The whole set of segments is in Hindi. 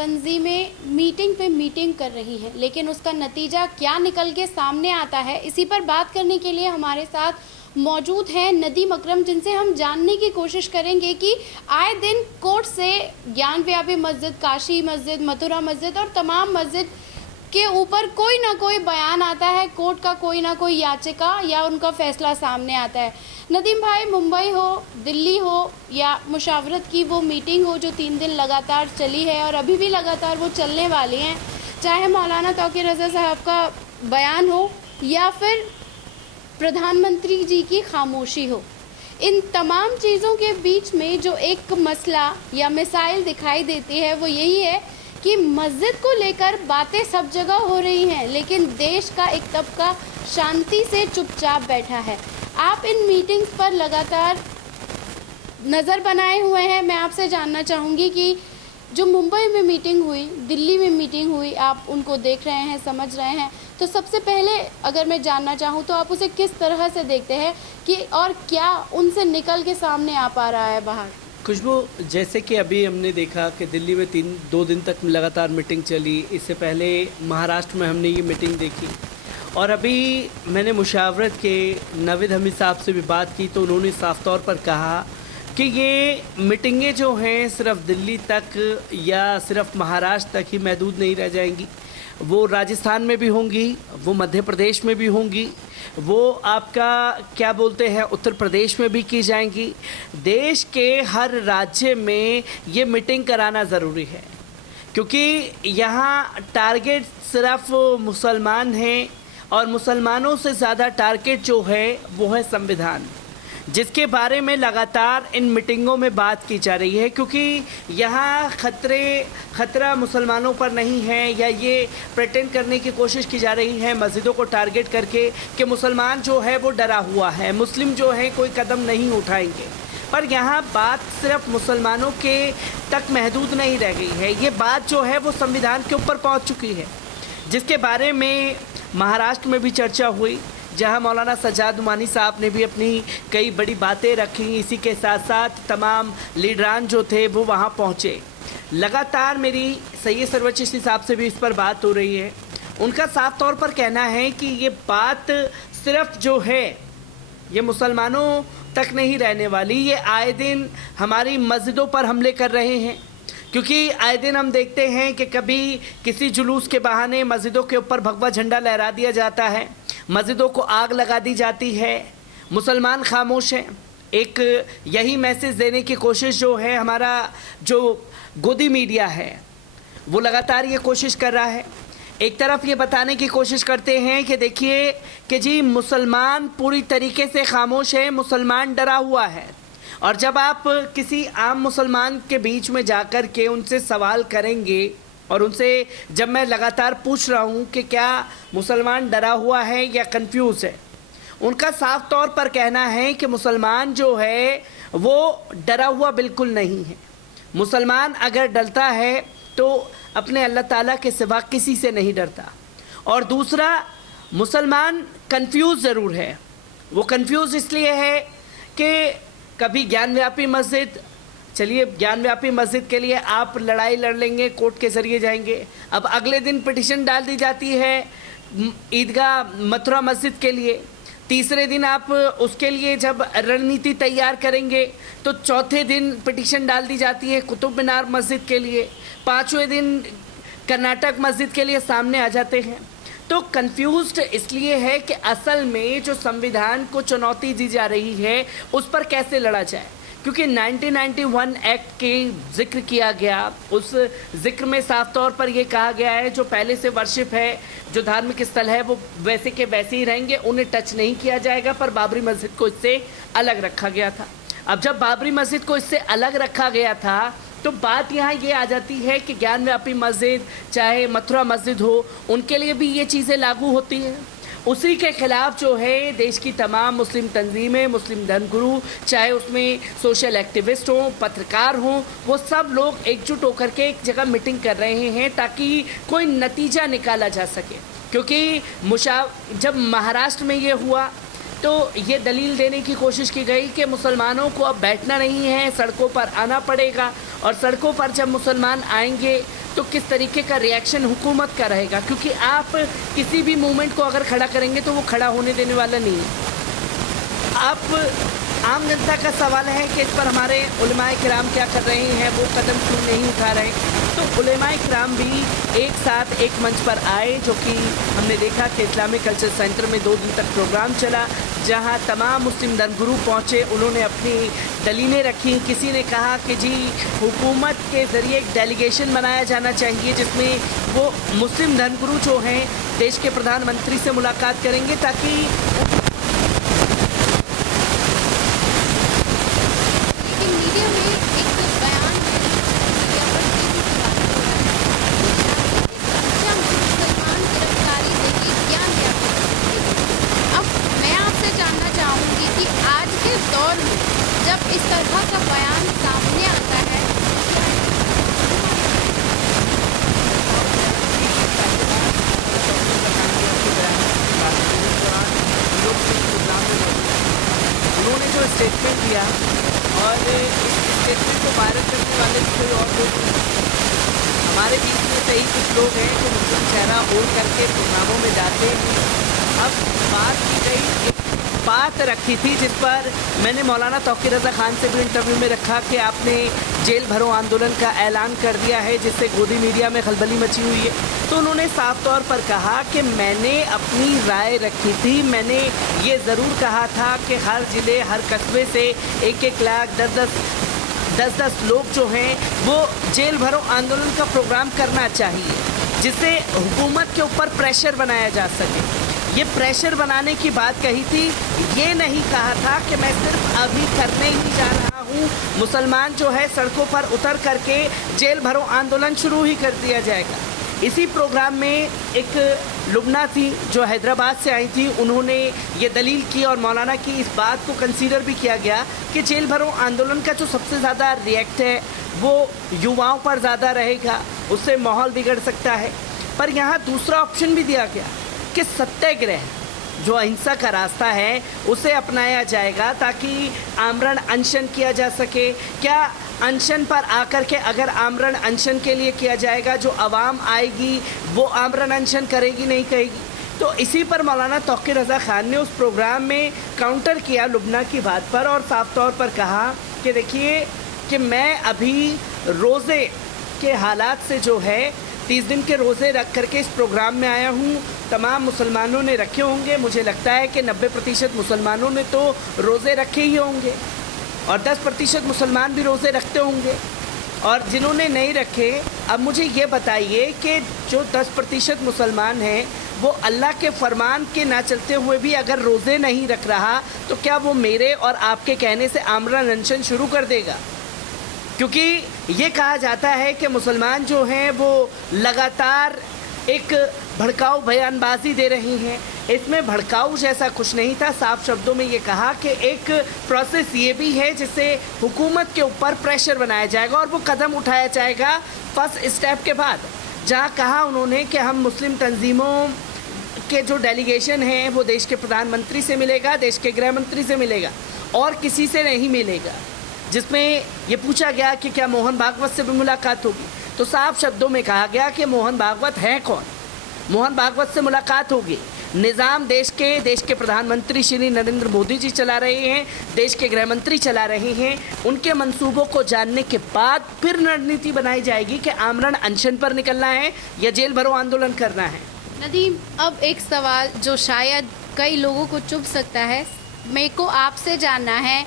तंजीमें मीटिंग पे मीटिंग कर रही हैं, लेकिन उसका नतीजा क्या निकल के सामने आता है, इसी पर बात करने के लिए हमारे साथ मौजूद हैं नदीम अकरम, जिनसे हम जानने की कोशिश करेंगे कि आए दिन कोर्ट से ज्ञानव्यापी मस्जिद, काशी मस्जिद, मथुरा मस्जिद और तमाम मस्जिद के ऊपर कोई ना कोई बयान आता है, कोर्ट का कोई ना कोई याचिका या उनका फैसला सामने आता है। नदीम भाई, मुंबई हो, दिल्ली हो या मुशावरत की वो मीटिंग हो जो 3 दिन लगातार चली है और अभी भी लगातार वो चलने वाली हैं, चाहे मौलाना तौकीर रज़ा साहब का बयान हो या फिर प्रधानमंत्री जी की खामोशी हो, इन तमाम चीज़ों के बीच में जो एक मसला या मिसाइल दिखाई देती है वो यही है कि मस्जिद को लेकर बातें सब जगह हो रही हैं, लेकिन देश का एक तबका शांति से चुपचाप बैठा है। आप इन मीटिंग्स पर लगातार नज़र बनाए हुए हैं। मैं आपसे जानना चाहूँगी कि जो मुंबई में मीटिंग हुई, दिल्ली में मीटिंग हुई, आप उनको देख रहे हैं, समझ रहे हैं, तो सबसे पहले अगर मैं जानना चाहूँ तो आप उसे किस तरह से देखते हैं कि और क्या उनसे निकल के सामने आ पा रहा है बाहर? खुशबू, जैसे कि अभी हमने देखा कि दिल्ली में 2 दिन तक लगातार मीटिंग चली, इससे पहले महाराष्ट्र में हमने ये मीटिंग देखी और अभी मैंने मुशावरत के नाविद हमीद साहब से भी बात की तो उन्होंने साफ तौर पर कहा कि ये मीटिंगें जो हैं सिर्फ दिल्ली तक या सिर्फ महाराष्ट्र तक ही महदूद नहीं रह जाएंगी, वो राजस्थान में भी होंगी, वो मध्य प्रदेश में भी होंगी, वो आपका क्या बोलते हैं उत्तर प्रदेश में भी की जाएंगी। देश के हर राज्य में ये मीटिंग कराना ज़रूरी है क्योंकि यहाँ टारगेट सिर्फ मुसलमान हैं और मुसलमानों से ज़्यादा टारगेट जो है वो है संविधान, जिसके बारे में लगातार इन मीटिंगों में बात की जा रही है क्योंकि यहाँ खतरा मुसलमानों पर नहीं है या ये प्रेटेंड करने की कोशिश की जा रही है मस्जिदों को टारगेट करके कि मुसलमान जो है वो डरा हुआ है, मुस्लिम जो है कोई कदम नहीं उठाएंगे। पर यहाँ बात सिर्फ मुसलमानों के तक महदूद नहीं रह गई है, ये बात जो है वो संविधान के ऊपर पहुँच चुकी है, जिसके बारे में महाराष्ट्र में भी चर्चा हुई जहां मौलाना सज्जाद उमानी साहब ने भी अपनी कई बड़ी बातें रखी। इसी के साथ साथ तमाम लीडरान जो थे वो वहां पहुंचे। लगातार मेरी सैयद सरवर चिश्ती साहब से भी इस पर बात हो रही है। उनका साफ तौर पर कहना है कि ये बात सिर्फ जो है ये मुसलमानों तक नहीं रहने वाली, ये आए दिन हमारी मस्जिदों पर हमले कर रहे हैं क्योंकि आए दिन हम देखते हैं कि कभी किसी जुलूस के बहाने मस्जिदों के ऊपर भगवा झंडा लहरा दिया जाता है, मस्जिदों को आग लगा दी जाती है, मुसलमान खामोश हैं। एक यही मैसेज देने की कोशिश जो है हमारा जो गोदी मीडिया है वो लगातार ये कोशिश कर रहा है। एक तरफ ये बताने की कोशिश करते हैं कि देखिए कि जी मुसलमान पूरी तरीके से खामोश है, मुसलमान डरा हुआ है, और जब आप किसी आम मुसलमान के बीच में जाकर के उनसे सवाल करेंगे और उनसे जब मैं लगातार पूछ रहा हूँ कि क्या मुसलमान डरा हुआ है या कंफ्यूज है, उनका साफ तौर पर कहना है कि मुसलमान जो है वो डरा हुआ बिल्कुल नहीं है। मुसलमान अगर डरता है तो अपने अल्लाह ताला के सिवा किसी से नहीं डरता। और दूसरा, मुसलमान कंफ्यूज ज़रूर है। वो कंफ्यूज इसलिए है कि कभी ज्ञानव्यापी मस्जिद, चलिए ज्ञानव्यापी मस्जिद के लिए आप लड़ाई लड़ लेंगे, कोर्ट के ज़रिए जाएंगे, अब अगले दिन पिटीशन डाल दी जाती है ईदगाह मथुरा मस्जिद के लिए, तीसरे दिन आप उसके लिए जब रणनीति तैयार करेंगे तो चौथे दिन पिटीशन डाल दी जाती है कुतुब मीनार मस्जिद के लिए, पाँचवें दिन कर्नाटक मस्जिद के लिए सामने आ जाते हैं। तो कंफ्यूज्ड इसलिए है कि असल में जो संविधान को चुनौती दी जा रही है उस पर कैसे लड़ा जाए, क्योंकि 1991 एक्ट के जिक्र किया गया, उस जिक्र में साफ तौर पर यह कहा गया है जो पहले से वर्शिप है, जो धार्मिक स्थल है वो वैसे के वैसे ही रहेंगे, उन्हें टच नहीं किया जाएगा। पर बाबरी मस्जिद को इससे अलग रखा गया था। अब जब बाबरी मस्जिद को इससे अलग रखा गया था तो बात यहाँ ये आ जाती है कि ज्ञानव्यापी मस्जिद चाहे मथुरा मस्जिद हो, उनके लिए भी ये चीज़ें लागू होती हैं। उसी के खिलाफ जो है देश की तमाम मुस्लिम तंजीमें, मुस्लिम धर्मगुरु, चाहे उसमें सोशल एक्टिविस्ट हों, पत्रकार हों, वो सब लोग एकजुट होकर के एक जगह मीटिंग कर रहे हैं ताकि कोई नतीजा निकाला जा सके। क्योंकि जब महाराष्ट्र में ये हुआ तो ये दलील देने की कोशिश की गई कि मुसलमानों को अब बैठना नहीं है, सड़कों पर आना पड़ेगा, और सड़कों पर जब मुसलमान आएंगे तो किस तरीके का रिएक्शन हुकूमत का रहेगा, क्योंकि आप किसी भी मूवमेंट को अगर खड़ा करेंगे तो वो खड़ा होने देने वाला नहीं है। आप आम जनता का सवाल है कि इस पर हमारे उलमाए किराम क्या कर रहे हैं, वो कदम क्यों नहीं उठा रहे। तो उलमाए किराम भी एक साथ एक मंच पर आए, जो कि हमने देखा कि इस्लामिक कल्चर सेंटर में 2 दिन तक प्रोग्राम चला, जहां तमाम मुस्लिम धर्मगुरु पहुंचे, उन्होंने अपनी दलीलें रखी। किसी ने कहा कि जी हुकूमत के ज़रिए एक डेलीगेशन बनाया जाना चाहिए जिसमें वो मुस्लिम धर्मगुरु जो हैं देश के प्रधानमंत्री से मुलाकात करेंगे, ताकि मीडिया में एक बयान मीडिया पर मुसलमान गिरफ्तारी देके ज्ञान व्यापी। अब मैं आपसे जानना चाहूँगी कि आज के दौर में जब इस तरह का बयान सामने आता है, उन्होंने जो स्टेटमेंट दिया, और इस स्टेटमेंट को वायरल करने वाले कोई और लोग नहीं। हमारे बीच में से ही कुछ लोग हैं जो मुस्लिम चेहरा ओढ़ करके प्रोग्रामों में जाते हैं। अब बात की गई, एक बात रखी थी जिस पर मैंने मौलाना तौकीर रज़ा खान से भी इंटरव्यू में रखा कि आपने जेल भरो आंदोलन का ऐलान कर दिया है, जिससे गोदी मीडिया में खलबली मची हुई है। तो उन्होंने साफ तौर पर कहा कि मैंने अपनी राय रखी थी, मैंने ये ज़रूर कहा था कि हर ज़िले हर कस्बे से 1-1 लाख 10-10 लोग जो हैं वो जेल भरो आंदोलन का प्रोग्राम करना चाहिए, जिससे हुकूमत के ऊपर प्रेशर बनाया जा सके। ये प्रेशर बनाने की बात कही थी, ये नहीं कहा था कि मैं सिर्फ अभी करने ही जा रहा हूँ, मुसलमान जो है सड़कों पर उतर करके जेल भरो आंदोलन शुरू ही कर दिया जाएगा। इसी प्रोग्राम में एक लुबना थी जो हैदराबाद से आई थी, उन्होंने ये दलील की और मौलाना की इस बात को कंसीडर भी किया गया कि जेल भरो आंदोलन का जो सबसे ज़्यादा रिएक्ट है वो युवाओं पर ज़्यादा रहेगा, उससे माहौल बिगड़ सकता है। पर यहाँ दूसरा ऑप्शन भी दिया गया कि सत्याग्रह जो अहिंसा का रास्ता है उसे अपनाया जाएगा, ताकि आमरण अनशन किया जा सके। क्या अनशन पर आकर के अगर आमरण अनशन के लिए किया जाएगा, जो आवाम आएगी वो आमरण अनशन करेगी नहीं कहेगी? तो इसी पर मौलाना तौकीर रज़ा खान ने उस प्रोग्राम में काउंटर किया लुबना की बात पर, और साफ तौर पर कहा कि देखिए कि मैं अभी रोज़े के हालात से जो है 30 दिन के रोज़े रख करके इस प्रोग्राम में आया हूँ। तमाम मुसलमानों ने रखे होंगे, मुझे लगता है कि 90% मुसलमानों ने तो रोज़े रखे ही होंगे, और 10% मुसलमान भी रोज़े रखते होंगे। और जिन्होंने नहीं रखे, अब मुझे ये बताइए कि जो 10% मुसलमान हैं वो अल्लाह के फरमान के ना चलते हुए भी अगर रोज़े नहीं रख रहा, तो क्या वो मेरे और आपके कहने से आमरण अनशन शुरू कर देगा? क्योंकि ये कहा जाता है कि मुसलमान जो हैं वो लगातार एक भड़काऊ बयानबाजी दे रही हैं। इसमें भड़काऊ जैसा कुछ नहीं था, साफ शब्दों में ये कहा कि एक प्रोसेस ये भी है जिससे हुकूमत के ऊपर प्रेशर बनाया जाएगा और वो कदम उठाया जाएगा फर्स्ट स्टेप के बाद, जहाँ कहा उन्होंने कि हम मुस्लिम तंजीमों के जो डेलीगेशन हैं वो देश के प्रधानमंत्री से मिलेगा, देश के गृह मंत्री से मिलेगा और किसी से नहीं मिलेगा। जिसमें ये पूछा गया कि क्या मोहन भागवत से भी मुलाकात होगी, तो साफ शब्दों में कहा गया कि मोहन भागवत हैं कौन? मोहन भागवत से मुलाकात होगी। निज़ाम देश के प्रधानमंत्री श्री नरेंद्र मोदी जी चला रहे हैं, देश के गृह मंत्री चला रहे हैं। उनके मंसूबों को जानने के बाद फिर रणनीति बनाई जाएगी कि आमरण अनशन पर निकलना है या जेल भरो आंदोलन करना है। नदीम, अब एक सवाल जो शायद कई लोगों को चुभ सकता है, मेरे को आपसे जानना है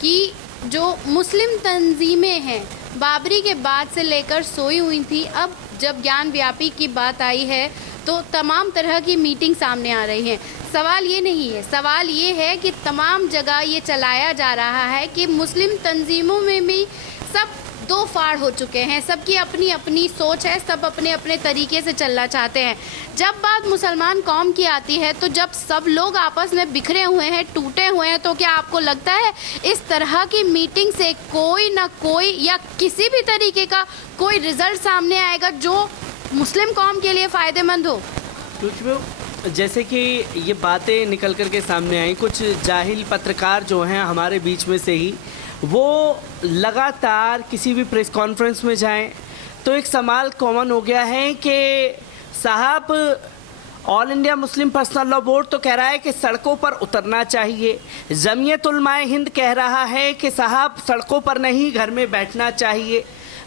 कि जो मुस्लिम तंजीमें हैं बाबरी के बाद से लेकर सोई हुई थी, अब जब ज्ञान व्यापी की बात आई है तो तमाम तरह की मीटिंग सामने आ रही हैं। सवाल ये नहीं है, सवाल ये है कि तमाम जगह ये चलाया जा रहा है कि मुस्लिम तंजीमों में भी सब दो फाड़ हो चुके हैं, सबकी अपनी अपनी सोच है, सब अपने अपने तरीके से चलना चाहते हैं। जब बात मुसलमान कौम की आती है तो जब सब लोग आपस में बिखरे हुए हैं, टूटे हुए हैं, तो क्या आपको लगता है इस तरह की मीटिंग से कोई ना कोई या किसी भी तरीके का कोई रिजल्ट सामने आएगा जो मुस्लिम कौम के लिए फ़ायदेमंद हो? जैसे कि ये बातें निकल कर के सामने आई, कुछ जाहिल पत्रकार जो हैं हमारे बीच में से ही, वो लगातार किसी भी प्रेस कॉन्फ्रेंस में जाएं तो एक सवाल कॉमन हो गया है कि साहब all India Muslim personal law board तो कह रहा है कि सड़कों पर उतरना चाहिए, जमीयत उलमाए हिंद कह रहा है कि साहब सड़कों पर नहीं घर में बैठना चाहिए।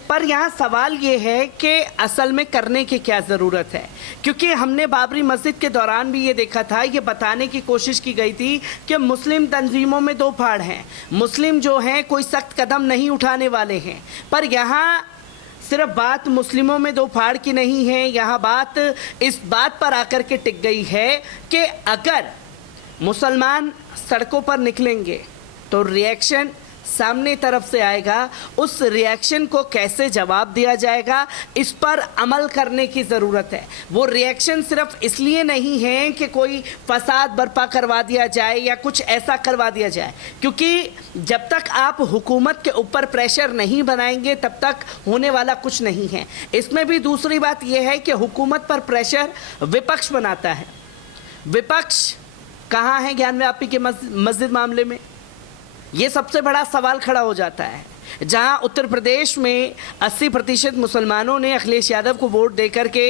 पर यहाँ सवाल ये है कि असल में करने की क्या ज़रूरत है, क्योंकि हमने बाबरी मस्जिद के दौरान भी ये देखा था, ये बताने की कोशिश की गई थी कि मुस्लिम तंजीमों में दो फाड़ हैं, मुस्लिम जो हैं कोई सख्त कदम नहीं उठाने वाले हैं। पर यहाँ सिर्फ बात मुस्लिमों में दो फाड़ की नहीं है, यहाँ बात इस बात पर आकर के टिक गई है कि अगर मुसलमान सड़कों पर निकलेंगे तो रिएक्शन सामने तरफ से आएगा, उस रिएक्शन को कैसे जवाब दिया जाएगा इस पर अमल करने की ज़रूरत है। वो रिएक्शन सिर्फ इसलिए नहीं है कि कोई फसाद बर्पा करवा दिया जाए या कुछ ऐसा करवा दिया जाए, क्योंकि जब तक आप हुकूमत के ऊपर प्रेशर नहीं बनाएंगे तब तक होने वाला कुछ नहीं है। इसमें भी दूसरी बात यह है कि हुकूमत पर प्रेशर विपक्ष बनाता है। विपक्ष कहाँ है ज्ञानव्यापी के मस्जिद मामले में? ये सबसे बड़ा सवाल खड़ा हो जाता है। जहां उत्तर प्रदेश में 80% मुसलमानों ने अखिलेश यादव को वोट देकर के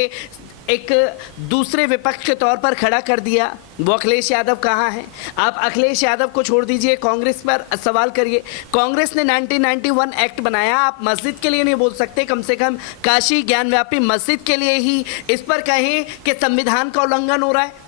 एक दूसरे विपक्ष के तौर पर खड़ा कर दिया, वो अखिलेश यादव कहाँ हैं? आप अखिलेश यादव को छोड़ दीजिए, कांग्रेस पर सवाल करिए। कांग्रेस ने 1991 एक्ट बनाया, आप मस्जिद के लिए नहीं बोल सकते, कम से कम काशी ज्ञानव्यापी मस्जिद के लिए ही इस पर कहें कि संविधान का उल्लंघन हो रहा है।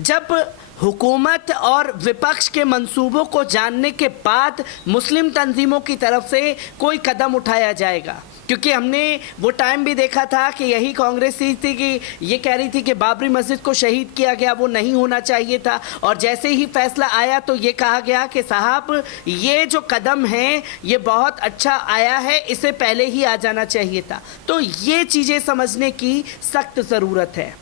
जब हुकूमत और विपक्ष के मंसूबों को जानने के बाद मुस्लिम तंजीमों की तरफ से कोई कदम उठाया जाएगा, क्योंकि हमने वो टाइम भी देखा था कि यही कांग्रेस थी कि ये कह रही थी कि बाबरी मस्जिद को शहीद किया गया, वो नहीं होना चाहिए था, और जैसे ही फैसला आया तो ये कहा गया कि साहब ये जो कदम है ये बहुत अच्छा आया है, इसे पहले ही आ जाना चाहिए था। तो ये चीज़ें समझने की सख्त ज़रूरत है।